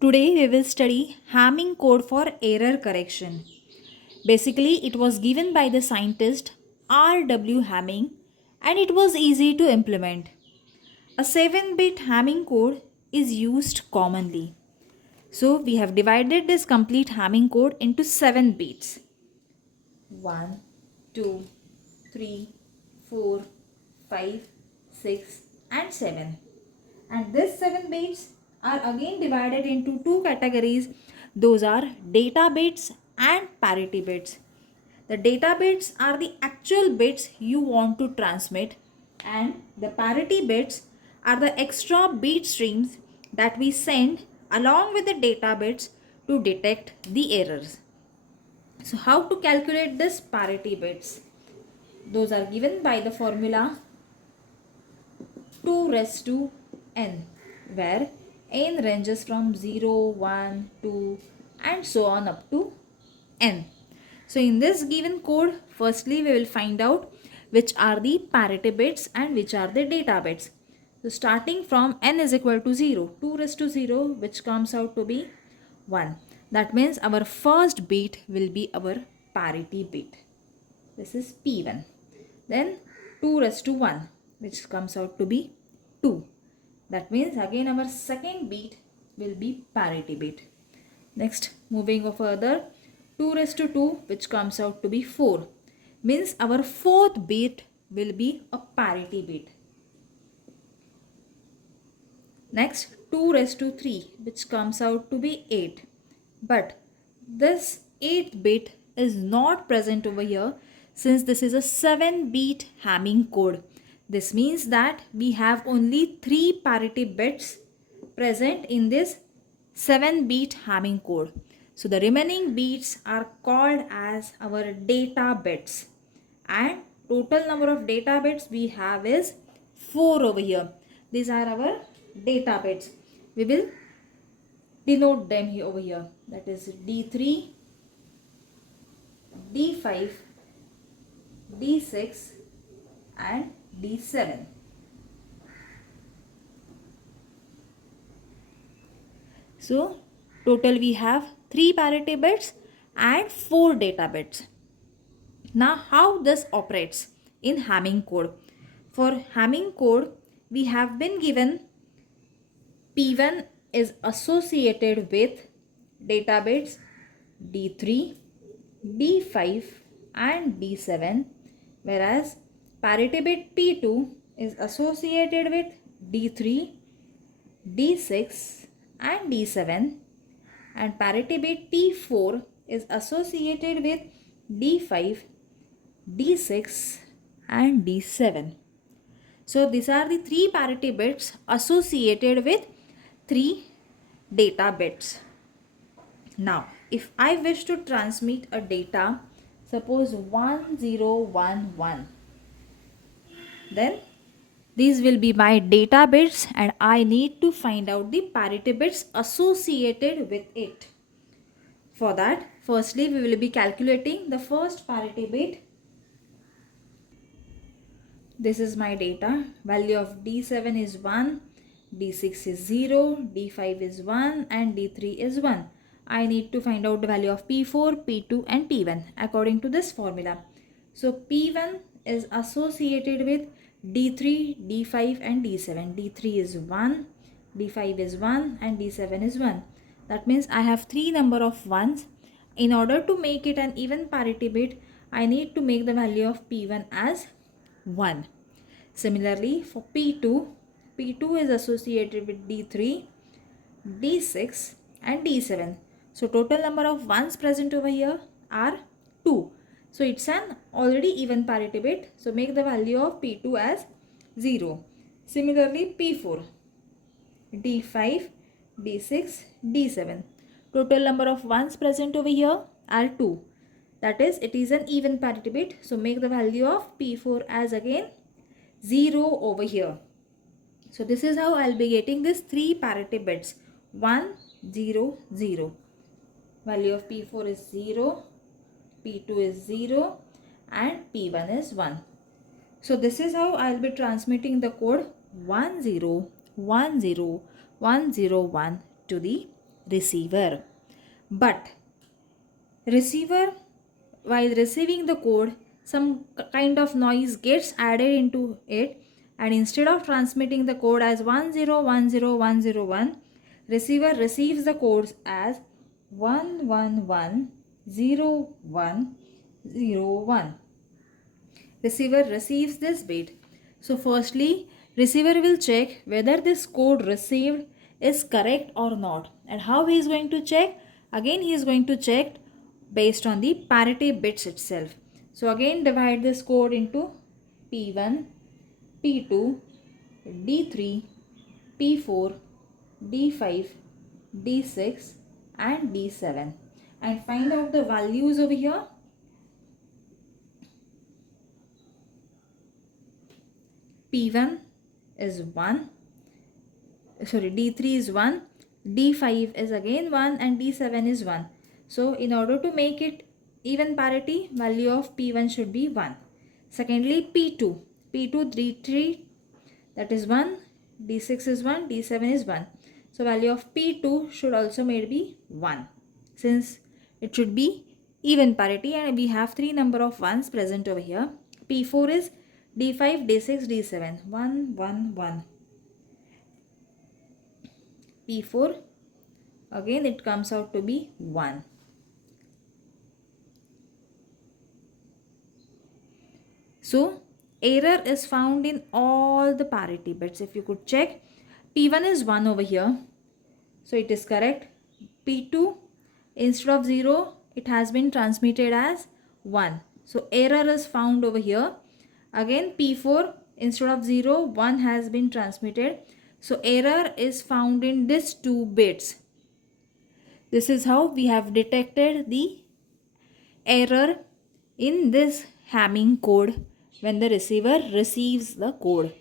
Today we will study Hamming code for error correction. Basically, it was given by the scientist R.W. Hamming and it was easy to implement. A 7-bit Hamming code is used commonly. So we have divided this complete Hamming code into 7 bits. 1, 2, 3, 4, 5, 6 and 7. And these 7 bits are again divided into two categories. Those are data bits and parity bits. The data bits are the actual bits you want to transmit, and the parity bits are the extra bit streams that we send along with the data bits to detect the errors. So how to calculate this parity bits? Those are given by the formula 2 raised to n, where n ranges from 0, 1, 2 and so on up to n. So in this given code, firstly we will find out which are the parity bits and which are the data bits. So starting from n is equal to 0, 2 raised to 0, which comes out to be 1. That means our first bit will be our parity bit. This is P1. Then 2 raised to 1, which comes out to be 2. That means again our second bit will be parity bit. Next, moving further, 2 raised to 2, which comes out to be 4. Means our fourth bit will be a parity bit. Next, 2 raised to 3, which comes out to be 8. But this 8th bit is not present over here since this is a 7-bit Hamming code. This means that we have only 3 parity bits present in this 7-bit Hamming code. So the remaining bits are called as our data bits, and total number of data bits we have is 4 over here. These are our data bits. We will denote them here over here. That is D3, D5, D6 and D7. So total we have 3 parity bits and 4 data bits. Now how this operates in Hamming code? For Hamming code, we have been given P1 is associated with data bits D3, D5 and D7, whereas parity bit P2 is associated with D3, D6 and D7, and parity bit P4 is associated with D5, D6 and D7. So these are the 3 parity bits associated with 3 data bits. Now, if I wish to transmit a data, suppose 1011, then these will be my data bits and I need to find out the parity bits associated with it. For that, firstly we will be calculating the first parity bit. This is my data. Value of D7 is 1, D6 is 0, D5 is 1 and D3 is 1. I need to find out the value of P4, P2 and P1 according to this formula. So P1 is associated with D3, D5 and D7. D3 is 1, D5 is 1 and D7 is 1. That means I have 3 number of 1s. In order to make it an even parity bit, I need to make the value of P1 as 1. Similarly, for P2, P2 is associated with D3, D6 and D7. So total number of 1s present over here are 2. So it's an already even parity bit. So make the value of P2 as 0. Similarly, P4, D5, D6, D7. Total number of 1s present over here are 2. That is, it is an even parity bit. So make the value of P4 as again 0 over here. So this is how I'll be getting this 3 parity bits. 1, 0, 0. Value of P4 is 0, P2 is 0 and P1 is 1. So this is how I'll be transmitting the code 1010 101 to the receiver. But receiver, while receiving the code, some kind of noise gets added into it, and instead of transmitting the code as 1010101, receiver receives the codes as 1110101. Receiver receives this bit. So firstly, receiver will check whether this code received is correct or not. And how he is going to check? Again, he is going to check based on the parity bits itself. So again, divide this code into P1, P2, D3, P4, D5, D6 and D7, and find out the values over here. P1 is 1, sorry, D3 is 1, D5 is again 1 and D7 is 1. So in order to make it even parity, value of P1 should be 1. Secondly, P2, D3, that is 1, D6 is 1, D7 is 1. So value of P2 should also made be 1, since it should be even parity and we have 3 number of 1s present over here. P4 is D5, D6, D7, 1, 1, 1. P4, again it comes out to be 1. So error is found in all the parity bits. If you could check, P1 is 1 over here, so it is correct. P2, instead of 0, it has been transmitted as 1. So error is found over here. Again, P4, instead of 0, 1 has been transmitted. So error is found in these 2 bits. This is how we have detected the error in this Hamming code when the receiver receives the code.